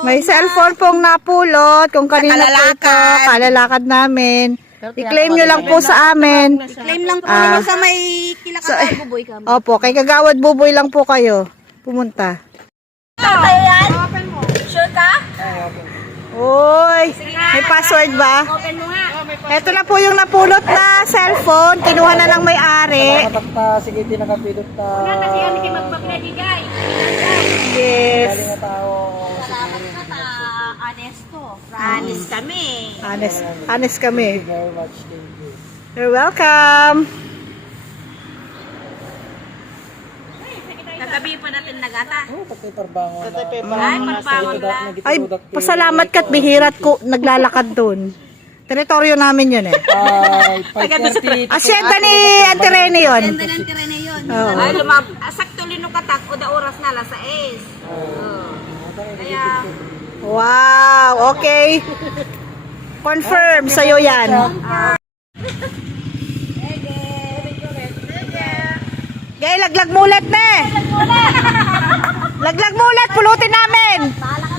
May cellphone pong napulot. Kung kanino po ito, kalalakad namin. I-claim nyo lang po sa amin. Claim lang po ninyo sa may Kilakawad Buboy kami. Opo, kay Kagawad Buboy lang po kayo pumunta. Tayo yan? Sure ka? Uy, may password ba? Open mo nga. Ito na po yung napulot na cellphone. Kinuha na ng may-ari. Sige, di nakapilot ta. Kasi kami kayo magpag-ready guys. Yes. Galing na tao. Salamat ka ta. Honesto. Honest kami. Honest kami. Very much, thank you. You're welcome. Kagabi pa natin nagata. Oh, pati parbangon na. Ay, pagbangon lang. Ay, pasalamat ka't bihirat ko naglalakad dun. Teritoryo namin yun eh. Ay, 5:30. Asyenda ni Auntie Rene yun. Ganda ng tirene yun. Oo. Ay, sakto lino katak o da oras na la sa es. Kaya, Wow, okay. Confirm sa'yo yan. Gay, laglag mulat na eh. Laglag mulat, pulutin namin. bahala